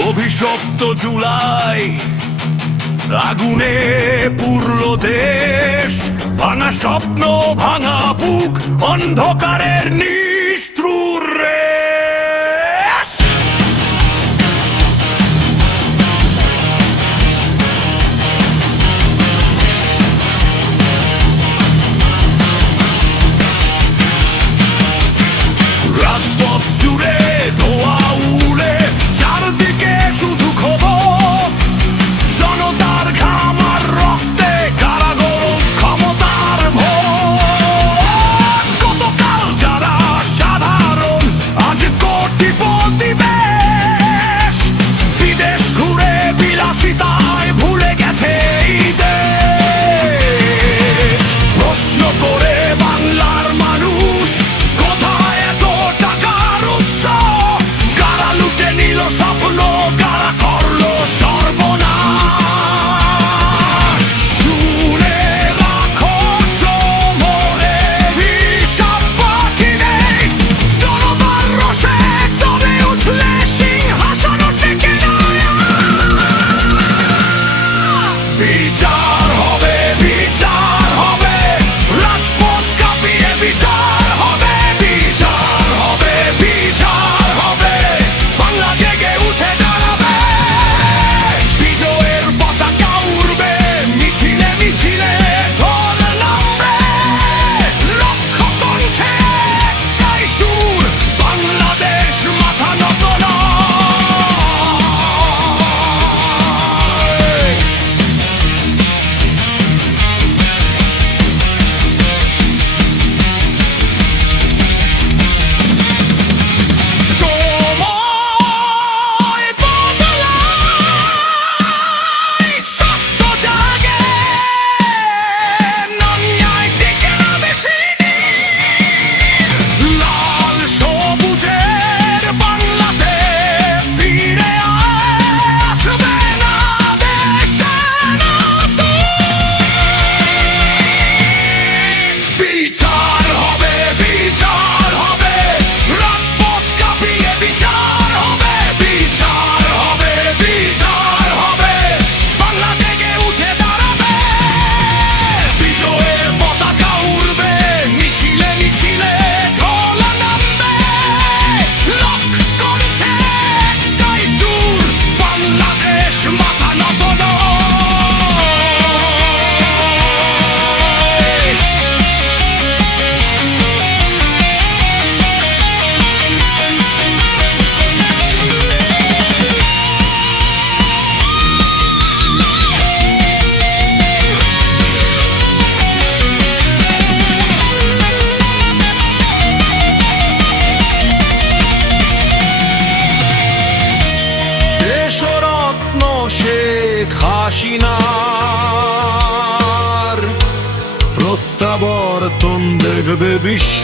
অভিশপ্ত জুলাই, আগুনে পুরল দেশ, ভাঙা স্বপ্ন, ভাঙা বুক, অন্ধকারের নিষ্ঠুর রেশ। রাজপথ জুড়ে ধোঁয়া উড়ে, চারদিকে শুধু খবর, জনতার ঘাম আর রক্তে কারাগরম ক্ষমতার ভোগ। গতকাল যারা সাধারণ, আজ কোটিপতি বেশ, বিদেশ ঘুরে বিলাসিতায় ভুলে গেছে এই দেশ। প্রশ্ন করে বাংলার মানুষ, কোথায় এত টাকার উৎস? কারা লুটে নিল স্বপ্ন, কারা করলো সর্বনাশ? শুনে রাখো সমরে হিসাব বাকি নেই, জনতার রোষে চলে উঠলে সিংহাসন টেকে না। বিচার হবে, বিচার হবে, রাজপথ কাঁপিয়ে বিচার হবে, বিচার হবে, বিচার হবে, বাংলা জেগে উঠে দাঁড়াবে। বিজয়ের পতাকা উড়বে, মিছিলে মিছিলে ঢোল নামবে, লক্ষ কণ্ঠে একটাই সুর, বাংলাদেশ মাথা নত নয়। সময় বদলায়, সত্য জাগে, অন্যায় টিকে না বেশিদিন। লাল সবুজের বাংলাতে ফিরে আসবে না দেশে নতুন। বিচার হবে, বিচার হবে, রাজপথ কাঁপিয়ে বিচার হবে, বিচার হবে, বিচার হবে, বাংলা জেগে উঠে দাঁড়াবে। বিজয়ের পতাকা উড়বে, মিছিলে মিছিলে ঢোল নামবে, লক্ষ কণ্ঠে একটাই সুর, বাংলাদেশ মাথা নত নয়। দেশরত্ন শেখ হাসিনার প্রত্যাবর্তন দেখবে বিশ্ব।